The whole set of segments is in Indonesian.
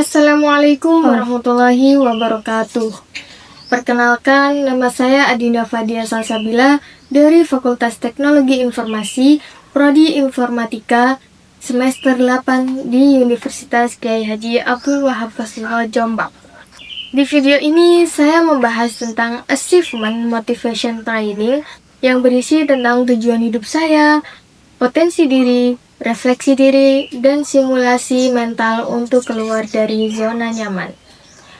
Assalamualaikum warahmatullahi wabarakatuh. Perkenalkan, nama saya Adinda Fadia Salsabila dari Fakultas Teknologi Informasi, Prodi Informatika, semester 8 di Universitas Kyai Haji Abdul Wahab Festival Jombang. Di video ini, saya membahas tentang Achievement Motivation Training yang berisi tentang tujuan hidup saya, potensi diri, refleksi diri, dan simulasi mental untuk keluar dari zona nyaman.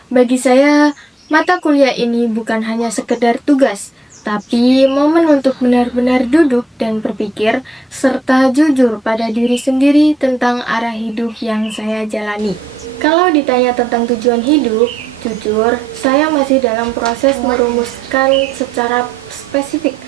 Bagi saya, mata kuliah ini bukan hanya sekedar tugas, tapi momen untuk benar-benar duduk dan berpikir, serta jujur pada diri sendiri tentang arah hidup yang saya jalani. Kalau ditanya tentang tujuan hidup, jujur, saya masih dalam proses merumuskan secara spesifik.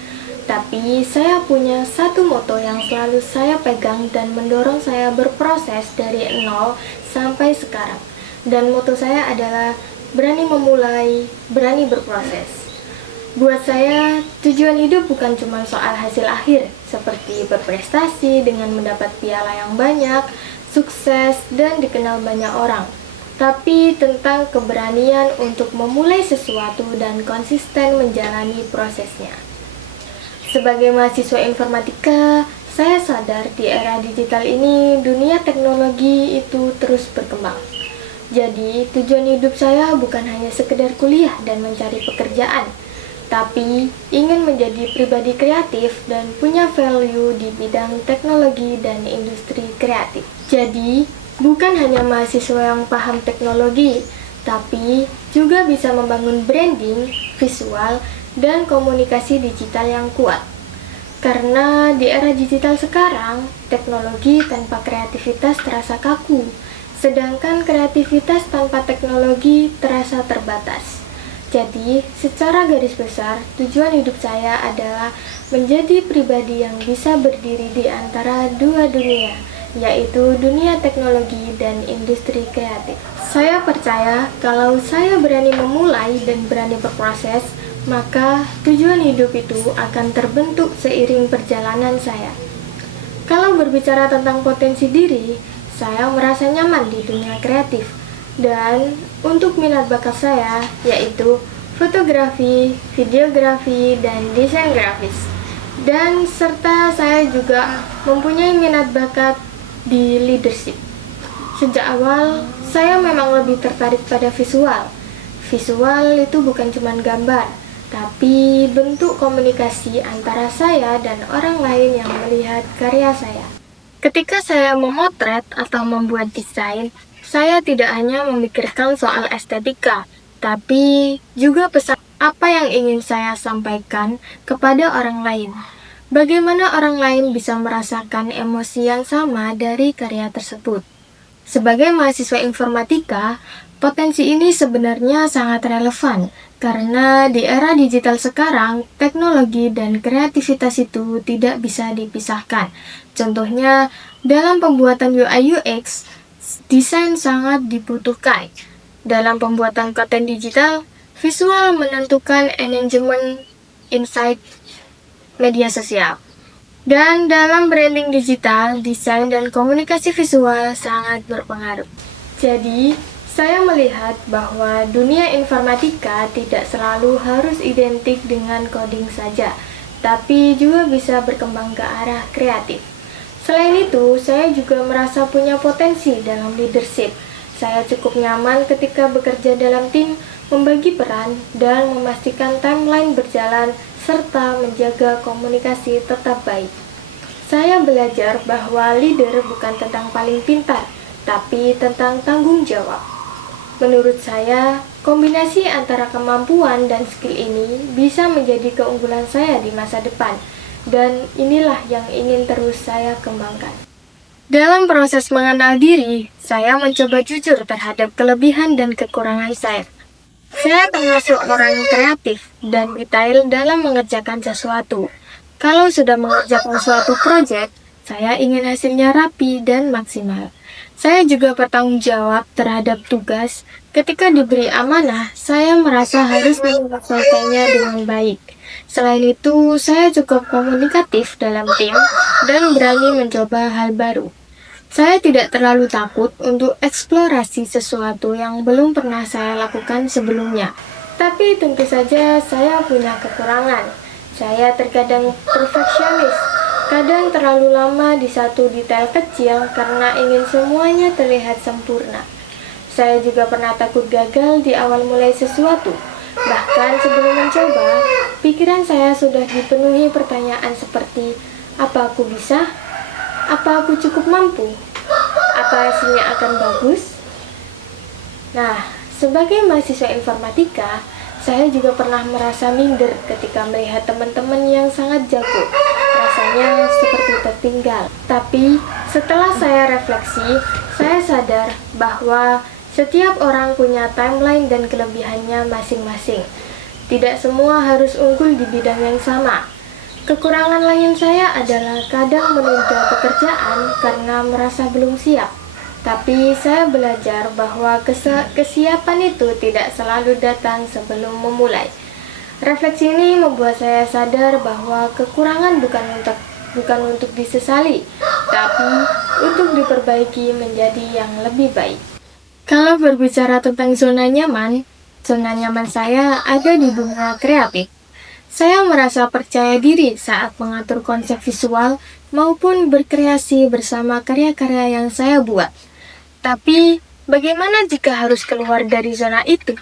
Tapi saya punya satu moto yang selalu saya pegang dan mendorong saya berproses dari nol sampai sekarang. Dan moto saya adalah berani memulai, berani berproses. Buat saya, tujuan hidup bukan cuma soal hasil akhir, seperti berprestasi dengan mendapat piala yang banyak, sukses, dan dikenal banyak orang. Tapi tentang keberanian untuk memulai sesuatu dan konsisten menjalani prosesnya. Sebagai mahasiswa informatika, saya sadar di era digital ini dunia teknologi itu terus berkembang. Jadi, tujuan hidup saya bukan hanya sekedar kuliah dan mencari pekerjaan, tapi ingin menjadi pribadi kreatif dan punya value di bidang teknologi dan industri kreatif. Jadi, bukan hanya mahasiswa yang paham teknologi, tapi juga bisa membangun branding, visual, dan komunikasi digital yang kuat. Karena di era digital sekarang, teknologi tanpa kreativitas terasa kaku, sedangkan kreativitas tanpa teknologi terasa terbatas. Jadi, secara garis besar, tujuan hidup saya adalah menjadi pribadi yang bisa berdiri di antara dua dunia, yaitu dunia teknologi dan industri kreatif. Saya percaya kalau saya berani memulai dan berani berproses, maka tujuan hidup itu akan terbentuk seiring perjalanan saya. Kalau berbicara tentang potensi diri, saya merasa nyaman di dunia kreatif. Dan untuk minat bakat saya, yaitu fotografi, videografi, dan desain grafis. Dan serta saya juga mempunyai minat bakat di leadership. Sejak awal, saya memang lebih tertarik pada visual. Visual itu bukan cuma gambar, tapi bentuk komunikasi antara saya dan orang lain yang melihat karya saya. Ketika saya memotret atau membuat desain, saya tidak hanya memikirkan soal estetika, tapi juga pesan apa yang ingin saya sampaikan kepada orang lain. Bagaimana orang lain bisa merasakan emosi yang sama dari karya tersebut. Sebagai mahasiswa informatika, potensi ini sebenarnya sangat relevan, karena di era digital sekarang, teknologi dan kreativitas itu tidak bisa dipisahkan. Contohnya, dalam pembuatan UI UX, desain sangat dibutuhkan. Dalam pembuatan konten digital, visual menentukan engagement inside media sosial. Dan dalam branding digital, desain dan komunikasi visual sangat berpengaruh. Jadi, saya melihat bahwa dunia informatika tidak selalu harus identik dengan coding saja, tapi juga bisa berkembang ke arah kreatif. Selain itu, saya juga merasa punya potensi dalam leadership. Saya cukup nyaman ketika bekerja dalam tim, membagi peran, dan memastikan timeline berjalan, serta menjaga komunikasi tetap baik. Saya belajar bahwa leader bukan tentang paling pintar, tapi tentang tanggung jawab. Menurut saya, kombinasi antara kemampuan dan skill ini bisa menjadi keunggulan saya di masa depan, dan inilah yang ingin terus saya kembangkan. Dalam proses mengenal diri, saya mencoba jujur terhadap kelebihan dan kekurangan saya. Saya termasuk orang yang kreatif dan detail dalam mengerjakan sesuatu. Kalau sudah mengerjakan suatu proyek, saya ingin hasilnya rapi dan maksimal. Saya juga bertanggung jawab terhadap tugas. Ketika diberi amanah, saya merasa harus menyelesaikannya dengan baik. Selain itu, saya cukup komunikatif dalam tim dan berani mencoba hal baru. Saya tidak terlalu takut untuk eksplorasi sesuatu yang belum pernah saya lakukan sebelumnya. Tapi tentu saja saya punya kekurangan. Saya terkadang perfeksionis, kadang terlalu lama di satu detail kecil karena ingin semuanya terlihat sempurna. Saya juga pernah takut gagal di awal mulai sesuatu. Bahkan sebelum mencoba, pikiran saya sudah dipenuhi pertanyaan seperti, apa aku bisa? Apa aku cukup mampu? Apa hasilnya akan bagus? Nah, sebagai mahasiswa informatika, saya juga pernah merasa minder ketika melihat teman-teman yang sangat jago. Rasanya seperti tertinggal. Tapi, setelah saya refleksi, saya sadar bahwa setiap orang punya timeline dan kelebihannya masing-masing. Tidak semua harus unggul di bidang yang sama. Kekurangan lain saya adalah kadang menunda pekerjaan karena merasa belum siap. Tapi saya belajar bahwa kesiapan itu tidak selalu datang sebelum memulai. Refleksi ini membuat saya sadar bahwa kekurangan bukan untuk disesali, tapi untuk diperbaiki menjadi yang lebih baik. Kalau berbicara tentang zona nyaman saya ada di dunia kreatif. Saya merasa percaya diri saat mengatur konsep visual maupun berkreasi bersama karya-karya yang saya buat. Tapi, bagaimana jika harus keluar dari zona itu?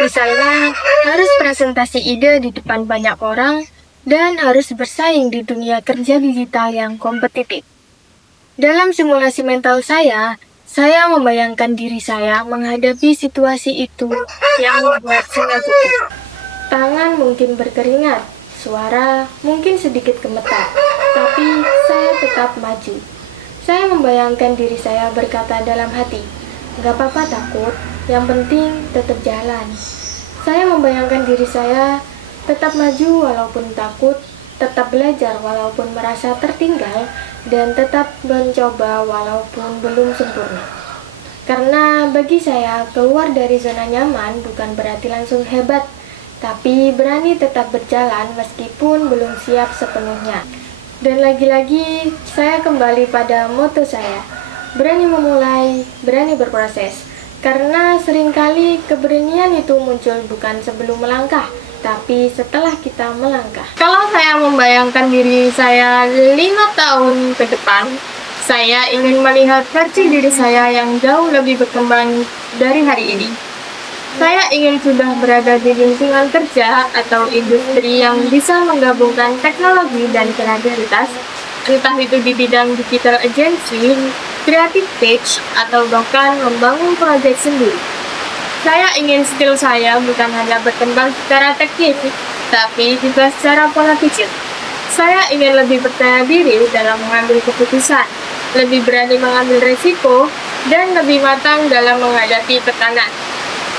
Misalnya, harus presentasi ide di depan banyak orang dan harus bersaing di dunia kerja digital yang kompetitif. Dalam simulasi mental saya membayangkan diri saya menghadapi situasi itu yang membuat saya gugup. Tangan mungkin berkeringat, suara mungkin sedikit gemetar, tapi saya tetap maju. Saya membayangkan diri saya berkata dalam hati, "Gak apa-apa takut, yang penting tetap jalan." Saya membayangkan diri saya tetap maju walaupun takut, tetap belajar walaupun merasa tertinggal, dan tetap mencoba walaupun belum sempurna. Karena bagi saya, keluar dari zona nyaman bukan berarti langsung hebat, tapi berani tetap berjalan meskipun belum siap sepenuhnya. Dan lagi-lagi, saya kembali pada moto saya, berani memulai, berani berproses. Karena seringkali keberanian itu muncul bukan sebelum melangkah, tapi setelah kita melangkah. Kalau saya membayangkan diri saya 5 tahun ke depan, saya ingin melihat versi diri saya yang jauh lebih berkembang dari hari ini. Saya ingin sudah berada di lingkungan kerja atau industri yang bisa menggabungkan teknologi dan kreativitas, entah itu di bidang digital agency, creative pitch, atau bahkan membangun proyek sendiri. Saya ingin skill saya bukan hanya berkembang secara teknis, tapi juga secara pola pikir. Saya ingin lebih percaya diri dalam mengambil keputusan, lebih berani mengambil risiko, dan lebih matang dalam menghadapi tekanan.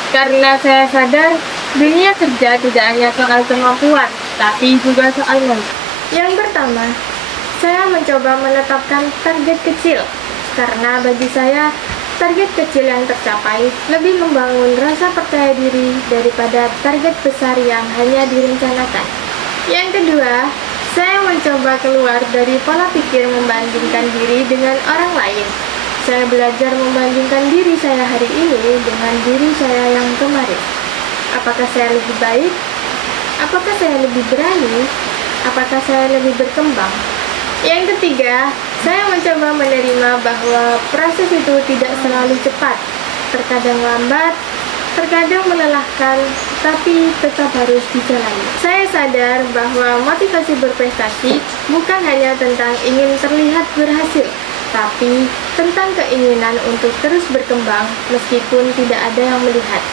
Karena saya sadar, dunia kerja tidak hanya soal kemampuan, tapi juga soal mood. Yang pertama, saya mencoba menetapkan target kecil, karena bagi saya, target kecil yang tercapai lebih membangun rasa percaya diri daripada target besar yang hanya direncanakan. Yang kedua, saya mencoba keluar dari pola pikir membandingkan diri dengan orang lain. Saya belajar membandingkan diri saya hari ini dengan diri saya yang kemarin. Apakah saya lebih baik? Apakah saya lebih berani? Apakah saya lebih berkembang? Yang ketiga, saya mencoba menerima bahwa proses itu tidak selalu cepat, terkadang lambat, terkadang melelahkan, tapi tetap harus dijalani. Saya sadar bahwa motivasi berprestasi bukan hanya tentang ingin terlihat berhasil, tapi tentang keinginan untuk terus berkembang meskipun tidak ada yang melihat.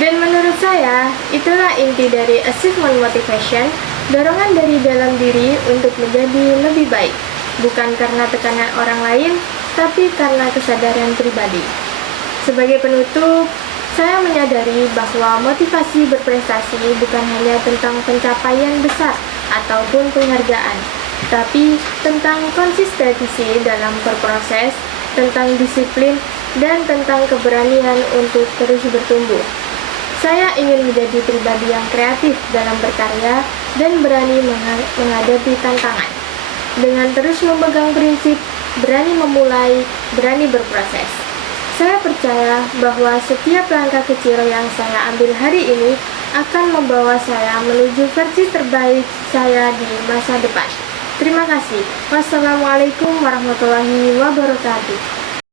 Dan menurut saya, itulah inti dari achievement motivation, dorongan dari dalam diri untuk menjadi lebih baik, bukan karena tekanan orang lain, tapi karena kesadaran pribadi. Sebagai penutup, saya menyadari bahwa motivasi berprestasi bukan hanya tentang pencapaian besar ataupun penghargaan, tapi tentang konsistensi dalam berproses, tentang disiplin, dan tentang keberanian untuk terus bertumbuh. Saya ingin menjadi pribadi yang kreatif dalam berkarya dan berani menghadapi tantangan. Dengan terus memegang prinsip berani memulai, berani berproses. Saya percaya bahwa setiap langkah kecil yang saya ambil hari ini akan membawa saya menuju versi terbaik saya di masa depan. Terima kasih. Wassalamualaikum warahmatullahi wabarakatuh.